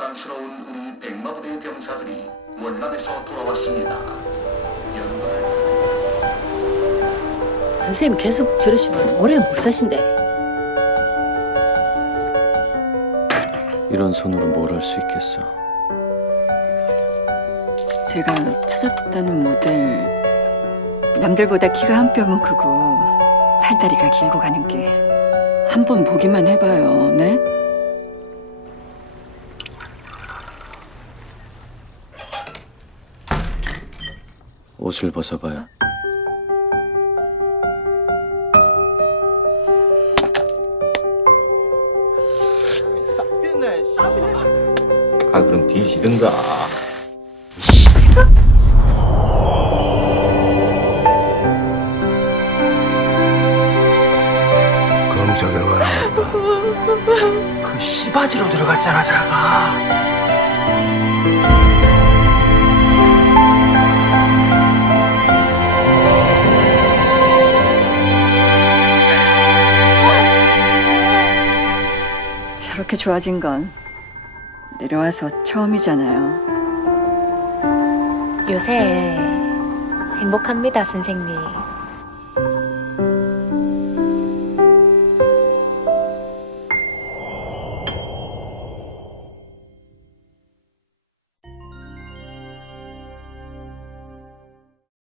자랑스러운 우리 백마부대 병사들이 월남에서 돌아왔습니다. 선생님 계속 저러시면 오래 못 사신대. 이런 손으로 뭘 할 수 있겠어. 제가 찾았다는 모델, 남들보다 키가 한 뼘은 크고 팔다리가 길고 가는 게 한 번 보기만 해봐요, 네? 옷을 벗어봐요. 아 그럼 뒤지든가. 검사 결과 나왔다. 그 씨바지로 들어갔잖아, 자가. 저렇게 좋아진 건 내려와서 처음이잖아요. 요새 행복합니다, 선생님.